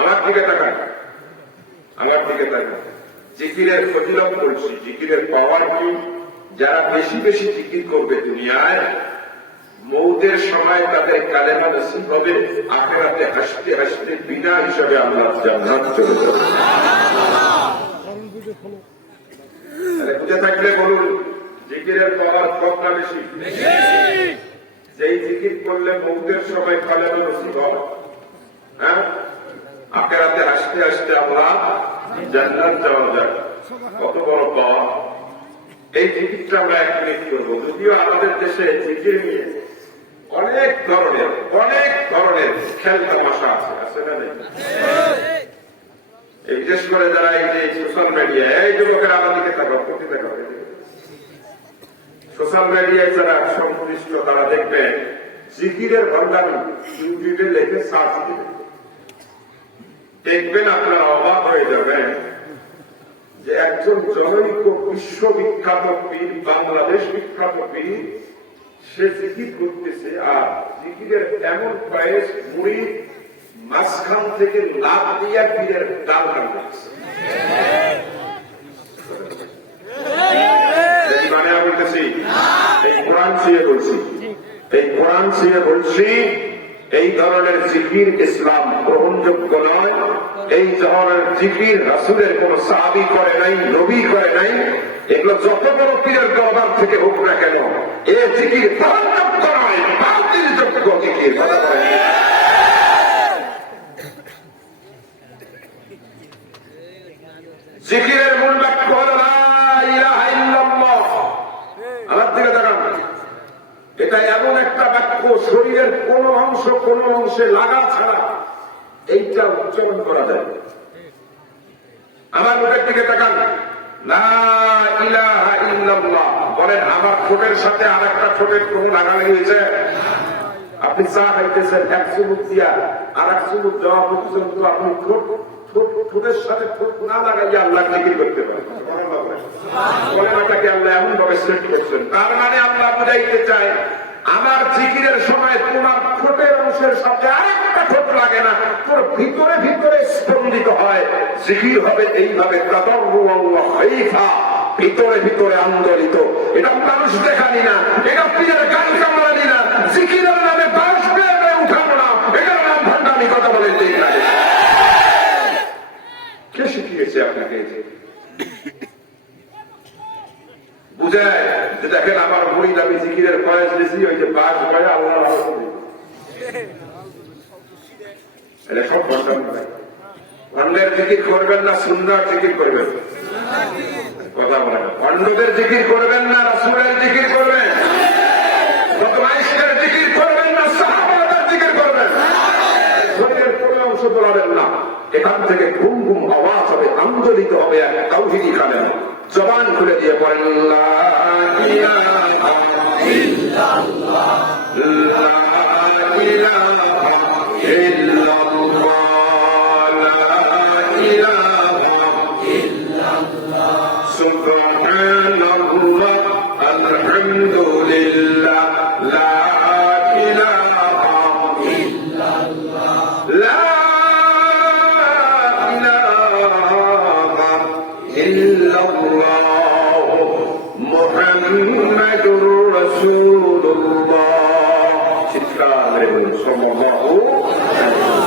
আমার দিকে তাকান। আমার দিকে তাকান। জিকিরের ফজিলত বলছি জিকিরের পাওয়ার কি? যারা বেশি বেশি জিকির করবে দুনিয়ায় মৌদের সময় তাদের কালেমা নসিব হবে। আখেরাতে হাসতে হাসতে বিনা হিসাবে আল্লাহ জান্নাত চলে যাবে। বুঝে থাকলে বলুন জিকিরের পাওয়ার কম না বেশি? যেই জিকির করলে মৌদের সময় কালেমা নসিব হবে হ্যাঁ আখেরাতে হাসতে হাসতে আমরা জান্নাত যাওয়া যায় কত বড় পাওয়া এই জিকিরটা আমরা এক মিনিট করব। যদিও আমাদের দেশে জিকির নিয়ে অনেক ধরনের অনেক ধরনের খেল তামাশা আছে। আছে না নেই? বিশেষ করে যারা এই যে সোশ্যাল মিডিয়া এই যুবকেরা দিকে তাকাও কোটি তাকাও। সোশ্যাল মিডিয়ায় যারা সংশ্লিষ্ট, তারা দেখবেন জিকিরের ভান্ডার ইউটিউবে লেখে সার্চ দিবেন দেখবেন আপনারা অবাক হয়ে যাবেন। যে একজন জনৈক বিশ্ববিখ্যাত পীর বাংলাদেশ বিখ্যাত পীর সে জিকির করতেছে আর জিকিরের এমন পায়েস মুড়ি মাঝখান থেকে লাভ দিয়া পীরের ডাল কাটছে মানে আমি বলতেছি, এই কোরআন ছুঁয়ে বলছি, এই কোরআন ছুঁয়ে বলছি এই ধরনের জিকির ইসলাম গ্রহণযোগ্য নয়। এই ধরনের জিকির রাসুলের কোন সাহাবি করে নাই, নবী করে নাই। এগুলো যত বড় পীরের দরবার থেকে হোক না কেন, এ জিকির বাতিল যোগ্য জিকির। কথা বলেন জিকিরের মূল বাক্য হল লা ইলাহা ইল্লাল্লাহ। আমার দিকে তাকান এটা এমন বাক্য শরীরের কোন অংশ কোন অংশে লাগা ছাড়া এইটা উচ্চারণ করা যায়। আমার মুখের দিকে তাকান। বলেন, আমার ঠোঁটের সাথে আর একটা ঠোঁটের কোন লাগানো হয়েছে? আপনি চা খাইতেছেন, এক চুমুক দিয়া আর এক চুমুক দেওয়া পর্যন্ত আপনি ঠোঁট, ঠোঁট- ঠোঁটের সাথে ঠোঁট না লাগাইয়া আল্লাহ জিকির করতে পারেন। কলেমাটাকে আল্লাহ এমন ভাবে সেট করছেন? তার মানে আল্লাহ বুঝাইতে চায় আমার জিকিরের সময় তোমার ঠোঁটের অংশের সাথে আরেকটা ঠোঁট লাগে না। তোর ভিতরে ভিতরে স্পন্দিত হয়। জিকির হবে এইভাবে ভিতরে ভিতরে আন্দোলিত। এটা মানুষ দেখানি না, এটা পীরের গান কামড়ানি না। জিকিরের নামে বাসবে উঠাবো না। এটার নাম ভান্ডামি, কথা বলে কে শিখিয়েছে আপনাকে বুঝায় যে দেখেন আমার মুড়ি দামি জিকিরের বয়স বেশি ওই যে বাস গয়া আল্লাহ অন্যদের জিকির করবেন না, রাসুলের জিকির করবেন। জিকির করবেন না জিকির করবেন। শরীরের অংশ না। এখান থেকে ঘুম ঘুম আওয়াজ হবে, আন্দোলিত হবে এক তাওহিদি কালেমা। জবান খুলে দিয়ে বলেন illallah. La محمد رسول الله شكرا لله صلى الله عليه وسلم